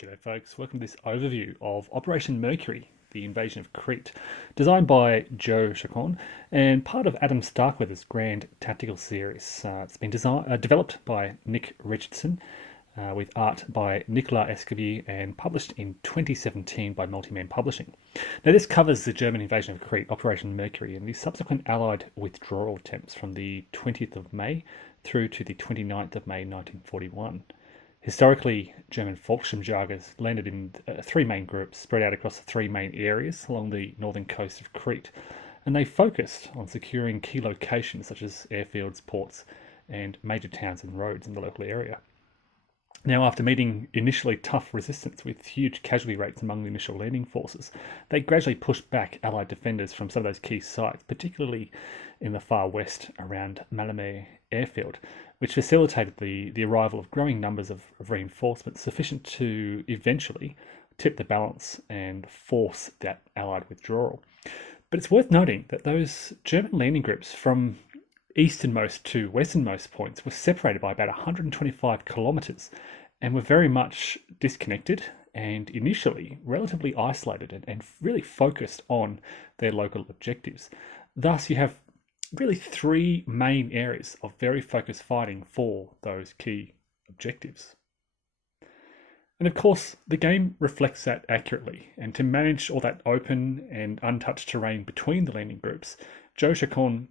G'day folks, welcome to this overview of Operation Mercury, the invasion of Crete, designed by Chacon and part of Adam Starkweather's grand tactical series. It's been developed by Nick Richardson with art by Nicolás Eskubi and published in 2017 by Multiman Publishing. Now this covers the German invasion of Crete, Operation Mercury, and the subsequent Allied withdrawal attempts from the 20th of May through to the 29th of May 1941. Historically, German Fallschirmjägers landed in three main groups spread out across the three main areas along the northern coast of Crete, and they focused on securing key locations such as airfields, ports, and major towns and roads in the local area. Now, after meeting initially tough resistance with huge casualty rates among the initial landing forces, they gradually pushed back Allied defenders from some of those key sites, particularly in the far west around Malmö airfield, which facilitated the arrival of growing numbers of reinforcements sufficient to eventually tip the balance and force that Allied withdrawal. But it's worth noting that those German landing groups from easternmost to westernmost points were separated by about 125 kilometres and were very much disconnected and initially relatively isolated and really focused on their local objectives. Thus, you have really three main areas of very focused fighting for those key objectives. And of course, the game reflects that accurately, and to manage all that open and untouched terrain between the landing groups, Chacon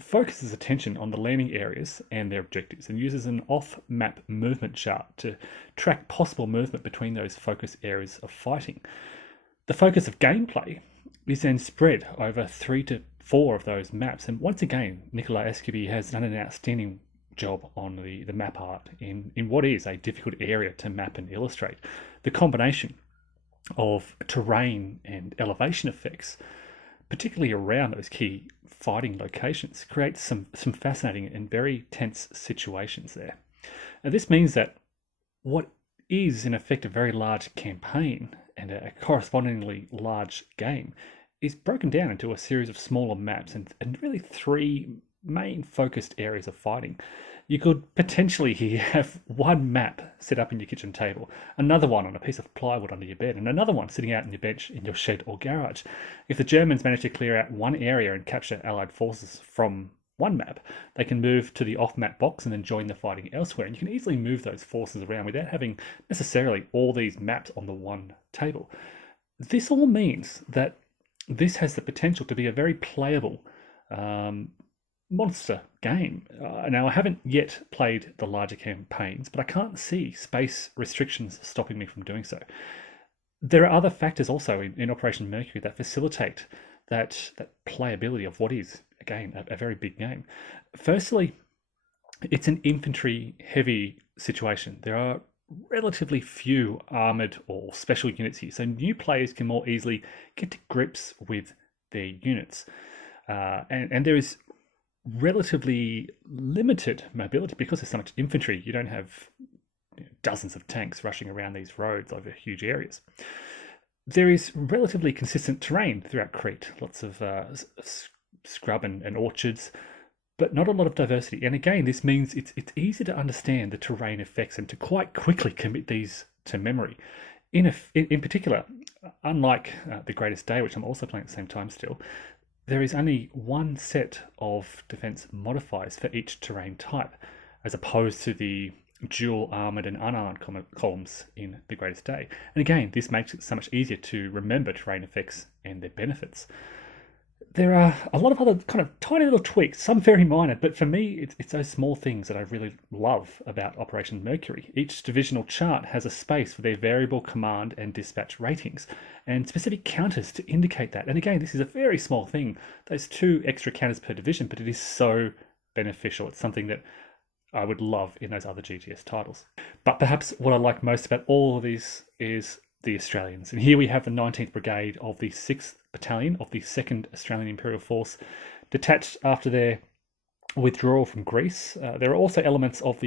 focuses attention on the landing areas and their objectives and uses an off-map movement chart to track possible movement between those focus areas of fighting. The focus of gameplay is then spread over 3 to 4 of those maps, and once again Nicolás Eskubi has done an outstanding job on the map art in what is a difficult area to map and illustrate. The combination of terrain and elevation effects, particularly around those key fighting locations, creates some fascinating and very tense situations there. And this means that what is in effect a very large campaign and a correspondingly large game is broken down into a series of smaller maps and really three main focused areas of fighting. You could potentially here have one map set up in your kitchen table, another one on a piece of plywood under your bed, and another one sitting out on your bench in your shed or garage. If the Germans manage to clear out one area and capture Allied forces from one map, they can move to the off-map box and then join the fighting elsewhere. And you can easily move those forces around without having necessarily all these maps on the one table. This all means that this has the potential to be a very playable monster game. Now, I haven't yet played the larger campaigns, but I can't see space restrictions stopping me from doing so. There are other factors also in Operation Mercury that facilitate that playability of what is, again, a very big game. Firstly, it's an infantry-heavy situation. There are relatively few armored or special units here, so new players can more easily get to grips with their units. And there is relatively limited mobility because there's so much infantry. You don't have dozens of tanks rushing around these roads over huge areas. There is relatively consistent terrain throughout Crete, lots of scrub and orchards, but not a lot of diversity. And again, this means it's easy to understand the terrain effects and to quite quickly commit these to memory. In particular, unlike The Greatest Day, which I'm also playing at the same time still, there is only one set of defense modifiers for each terrain type, as opposed to the dual armored and unarmed columns in The Greatest Day. And again, this makes it so much easier to remember terrain effects and their benefits. There are a lot of other kind of tiny little tweaks, some very minor, but for me, it's those small things that I really love about Operation Mercury. Each divisional chart has a space for their variable command and dispatch ratings, and specific counters to indicate that. And again, this is a very small thing, those 2 extra counters per division, but it is so beneficial. It's something that I would love in those other GTS titles. But perhaps what I like most about all of these is the Australians. And here we have the 19th Brigade of the 6th Battalion of the 2nd Australian Imperial Force, detached after their withdrawal from Greece. There are also elements of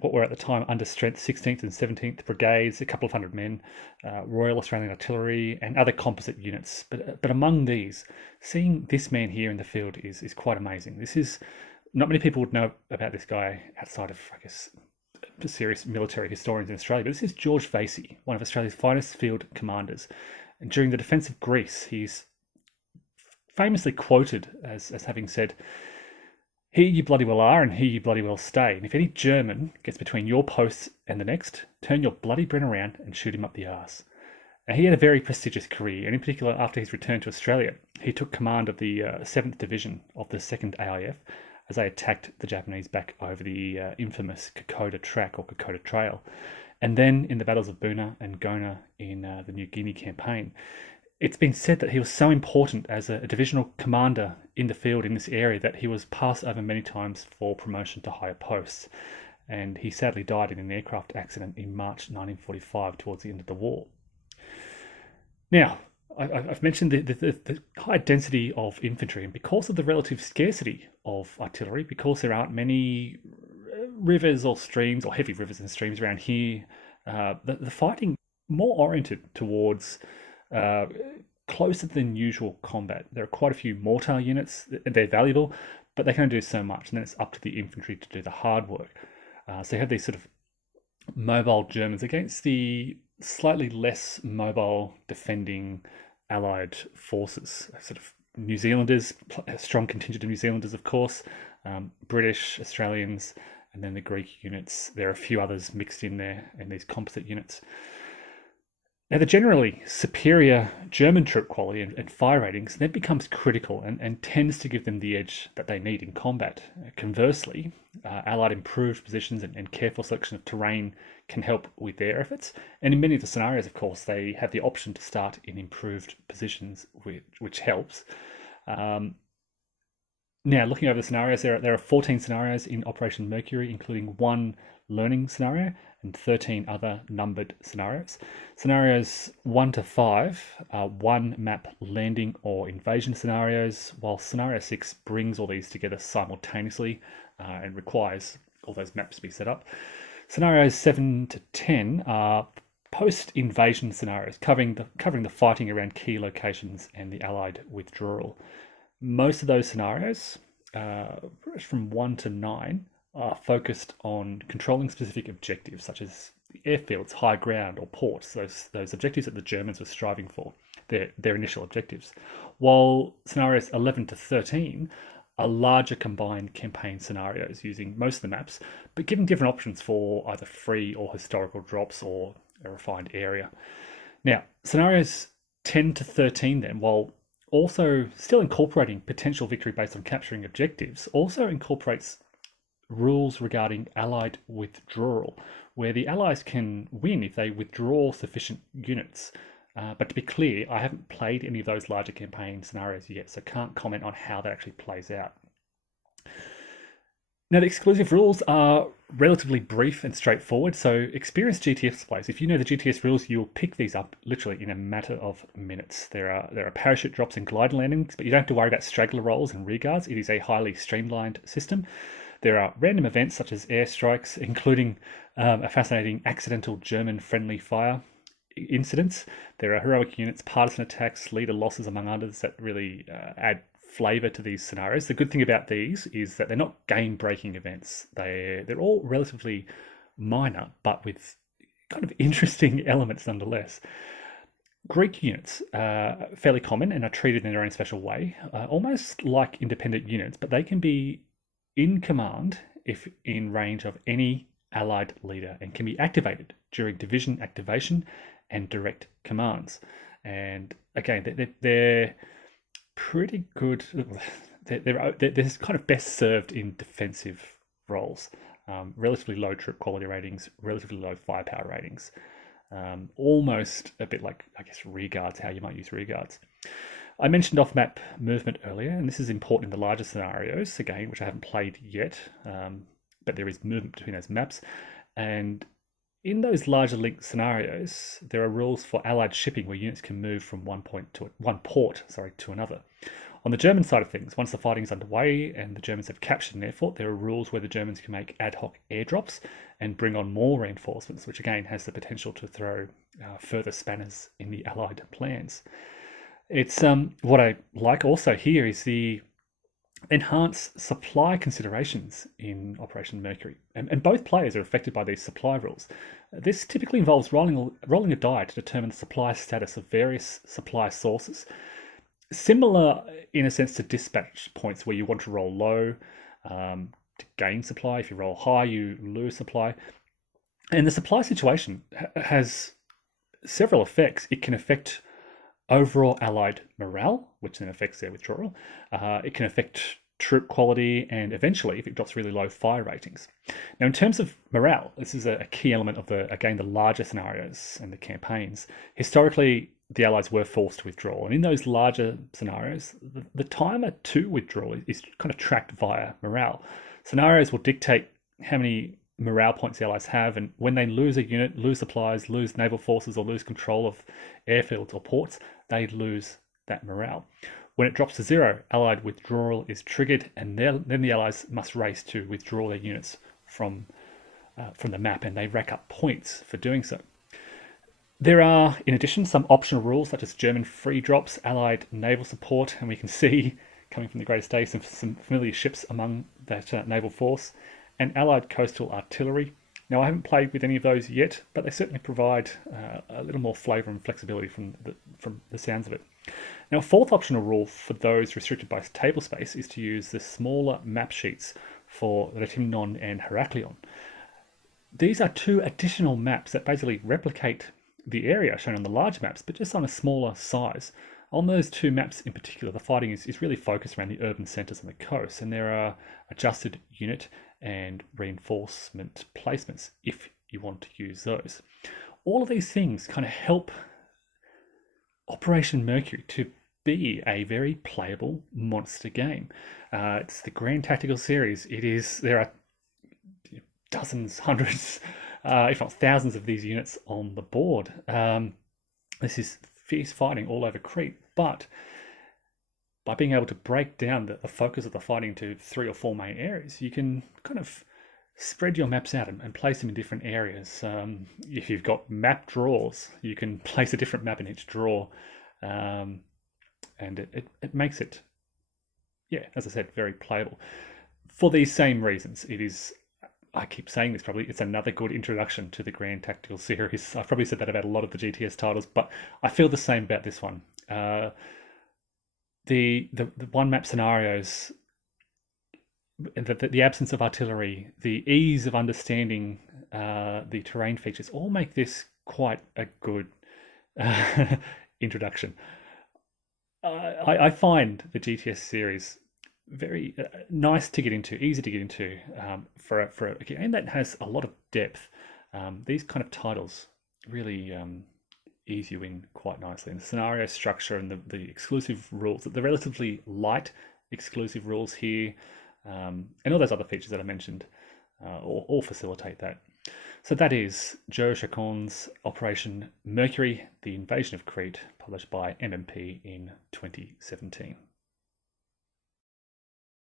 what were at the time under strength 16th and 17th Brigades, a couple of hundred men, Royal Australian Artillery, and other composite units. But among these, seeing this man here in the field is quite amazing. This is not many people would know about this guy outside of, I guess, serious military historians in Australia, but this is George Vasey, one of Australia's finest field commanders. And during the defence of Greece, he's famously quoted as having said, "Here you bloody well are, and here you bloody well stay. And if any German gets between your posts and the next, turn your bloody Bren around and shoot him up the arse." Now, he had a very prestigious career, and in particular, after his return to Australia, he took command of the 7th Division of the 2nd AIF as they attacked the Japanese back over the infamous Kokoda Track or Kokoda Trail, and then in the battles of Buna and Gona in the New Guinea campaign. It's been said that he was so important as a divisional commander in the field in this area that he was passed over many times for promotion to higher posts, and he sadly died in an aircraft accident in March 1945 towards the end of the war. Now, I've mentioned the high density of infantry, and because of the relative scarcity of artillery, because there aren't many rivers or streams, or heavy rivers and streams around here, the fighting more oriented towards closer than usual combat. There are quite a few mortar units. They're valuable, but they can only do so much, and then it's up to the infantry to do the hard work. So you have these sort of mobile Germans against the slightly less mobile defending Allied forces, sort of New Zealanders, a strong contingent of New Zealanders, of course, British, Australians, and then the Greek units. There are a few others mixed in there in these composite units. Now, the generally superior German troop quality and fire ratings then becomes critical and tends to give them the edge that they need in combat. Conversely, Allied improved positions and careful selection of terrain can help with their efforts. And in many of the scenarios, of course, they have the option to start in improved positions, which helps. Now, looking over the scenarios, there are 14 scenarios in Operation Mercury, including one learning scenario and 13 other numbered scenarios. Scenarios 1 to 5 are one map landing or invasion scenarios, while scenario 6 brings all these together simultaneously and requires all those maps to be set up. Scenarios 7 to 10 are post-invasion scenarios, covering the fighting around key locations and the Allied withdrawal. Most of those scenarios, from 1 to 9, are focused on controlling specific objectives, such as airfields, high ground, or ports, those objectives that the Germans were striving for, their initial objectives. While scenarios 11 to 13 are larger combined campaign scenarios using most of the maps, but giving different options for either free or historical drops or a refined area. Now, scenarios 10 to 13 then, while also still incorporating potential victory based on capturing objectives, also incorporates rules regarding Allied withdrawal, where the Allies can win if they withdraw sufficient units. But to be clear, I haven't played any of those larger campaign scenarios yet, so can't comment on how that actually plays out. Now, the exclusive rules are relatively brief and straightforward, so experienced GTS players, if you know the GTS rules, you'll pick these up literally in a matter of minutes. There are parachute drops and glide landings, but you don't have to worry about straggler rolls and rearguards. It is a highly streamlined system. There are random events such as airstrikes, including a fascinating accidental German friendly fire incidents. There are heroic units, partisan attacks, leader losses, among others, that really add flavour to these scenarios. The good thing about these is that they're not game-breaking events. They're all relatively minor, but with kind of interesting elements nonetheless. Greek units are fairly common and are treated in their own special way, almost like independent units, but they can be in command if in range of any Allied leader and can be activated during division activation and direct commands. And again, they're pretty good. They're kind of best served in defensive roles. Relatively low troop quality ratings, relatively low firepower ratings. Almost a bit like, I guess, rearguards, how you might use rearguards. I mentioned off-map movement earlier, and this is important in the larger scenarios, again, which I haven't played yet, but there is movement between those maps. And in those larger linked scenarios, there are rules for Allied shipping where units can move from one port to another. On the German side of things, once the fighting is underway and the Germans have captured an airfort, there are rules where the Germans can make ad hoc airdrops and bring on more reinforcements, which again has the potential to throw further spanners in the Allied plans. It's what I like also here is the enhance supply considerations in Operation Mercury. And both players are affected by these supply rules. This typically involves rolling a die to determine the supply status of various supply sources. Similar, in a sense, to dispatch points where you want to roll low to gain supply. If you roll high, you lose supply. And the supply situation has several effects. It can affect overall allied morale, which then affects their withdrawal. It can affect troop quality, and eventually, if it drops really low, fire ratings. Now, in terms of morale, this is a key element of the larger scenarios and the campaigns. Historically, the allies were forced to withdraw, and in those larger scenarios, the timer to withdrawal is kind of tracked via morale. Scenarios will dictate how many morale points the allies have, and when they lose a unit, lose supplies, lose naval forces, or lose control of airfields or ports, they lose that morale. When it drops to 0, allied withdrawal is triggered, and then the allies must race to withdraw their units from the map, and they rack up points for doing so. There are, in addition, some optional rules such as German free drops, allied naval support, and we can see, coming from the Great Estates, some familiar ships among that naval force, and allied coastal artillery. Now, I haven't played with any of those yet, but they certainly provide a little more flavour and flexibility from the sounds of it. Now, a fourth optional rule for those restricted by table space is to use the smaller map sheets for Retimnon and Heraklion. These are 2 additional maps that basically replicate the area shown on the large maps, but just on a smaller size. On those 2 maps in particular, the fighting is really focused around the urban centres and the coast, and there are adjusted unit and reinforcement placements if you want to use those. All of these things kind of help Operation Mercury to be a very playable monster game. It's the Grand Tactical Series. There are dozens, hundreds, if not thousands of these units on the board. This is fierce fighting all over Crete, but by being able to break down the focus of the fighting to 3 or 4 main areas, you can kind of spread your maps out and place them in different areas. If you've got map draws, you can place a different map in each draw, and it makes it, as I said, very playable. For these same reasons, I keep saying this probably, it's another good introduction to the Grand Tactical Series. I've probably said that about a lot of the GTS titles, but I feel the same about this one. The one map scenarios, the absence of artillery, the ease of understanding the terrain features all make this quite a good introduction. I find the GTS series very nice to get into, easy to get into for a game that has a lot of depth. These kind of titles really ease you in quite nicely. And the scenario structure and the exclusive rules, the relatively light exclusive rules here, and all those other features that I mentioned, all facilitate that. So that is Joe Chacon's Operation Mercury, the Invasion of Crete, published by MMP in 2017.